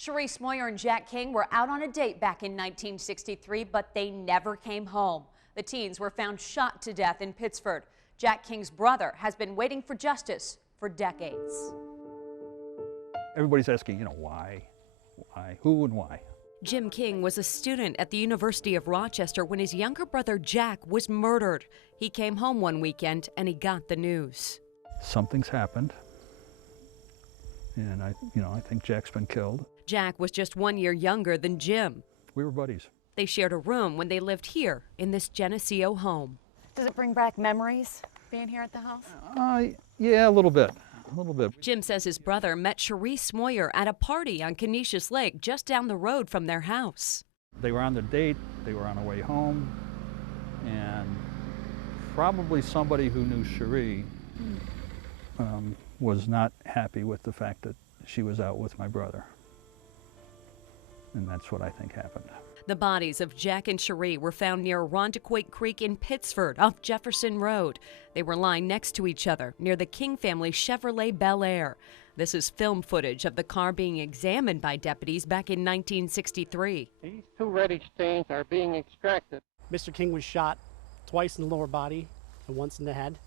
Shari, Smoyer and Jack King were out on a date back in 1963, but they never came home. The teens were found shot to death in Pittsford. Jack King's brother has been waiting for justice for decades. Everybody's asking, why? Why? Who and why? Jim King was a student at the University of Rochester when his younger brother Jack was murdered. He came home one weekend and he got the news. Something's happened, and I think Jack's been killed. Jack was just 1 year younger than Jim. We were buddies. They shared a room when they lived here in this Geneseo home. Does it bring back memories being here at the house? Yeah, a little bit. Jim says his brother met Shari Smoyer at a party on Canisius Lake just down the road from their house. They were on the date, they were on their way home, and probably somebody who knew Shari was not happy with the fact that she was out with my brother. And that's what I think happened. The bodies of Jack and Shari were found near Rondequoit Creek in Pittsford off Jefferson Road. They were lying next to each other near the King family Chevrolet Bel Air. This is film footage of the car being examined by deputies back in 1963. These two reddish stains are being extracted. Mr. King was shot twice in the lower body and once in the head.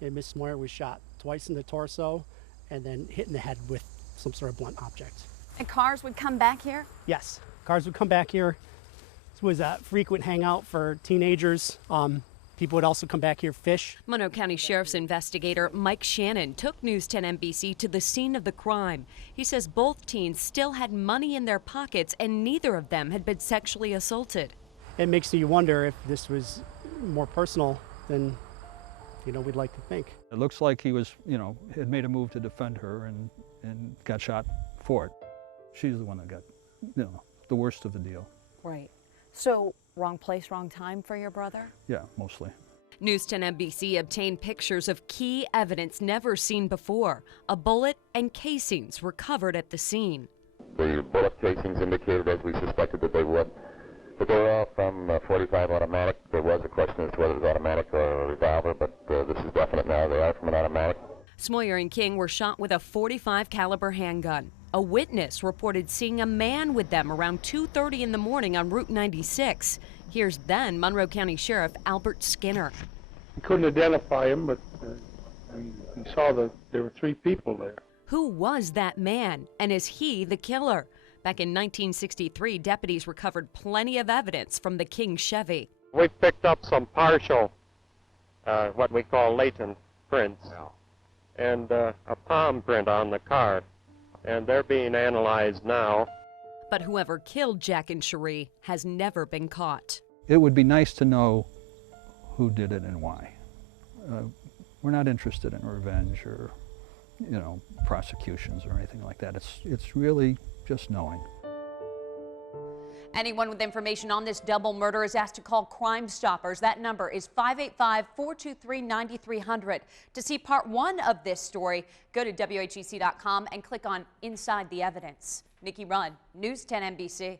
And Miss Smoyer was shot twice in the torso and then hit in the head with some sort of blunt object. And cars would come back here? Yes, cars would come back here. This was a frequent hangout for teenagers. People would also come back here fish. Monroe County Sheriff's investigator Mike Shannon took News 10 NBC to the scene of the crime. He says both teens still had money in their pockets and neither of them had been sexually assaulted. It makes you wonder if this was more personal than we'd like to think. It looks like he was, had made a move to defend her and got shot for it. She's the one that got, the worst of the deal. Right. So, wrong place, wrong time for your brother? Yeah, mostly. News 10 NBC obtained pictures of key evidence never seen before. A bullet and casings recovered at the scene. The bullet casings indicated, as we suspected that they would, but they were all from a .45 automatic. There was a question as to whether it was automatic or a revolver, but this is definite now. They are from an automatic. Smoyer and King were shot with a .45 caliber handgun. A witness reported seeing a man with them around 2:30 in the morning on Route 96. Here's then Monroe County Sheriff Albert Skinner. We couldn't identify him, but we saw that there were three people there. Who was that man, and is he the killer? Back in 1963, deputies recovered plenty of evidence from the King Chevy. We picked up some partial, what we call latent prints, and a palm print on the car. And they're being analyzed now. But whoever killed Jack and Shari has never been caught. It would be nice to know who did it and why. We're not interested in revenge or, prosecutions or anything like that. It's really just knowing. Anyone with information on this double murder is asked to call Crime Stoppers. That number is 585-423-9300. To see part 1 of this story, go to WHEC.com and click on Inside the Evidence. Nikki Runn, News 10 NBC.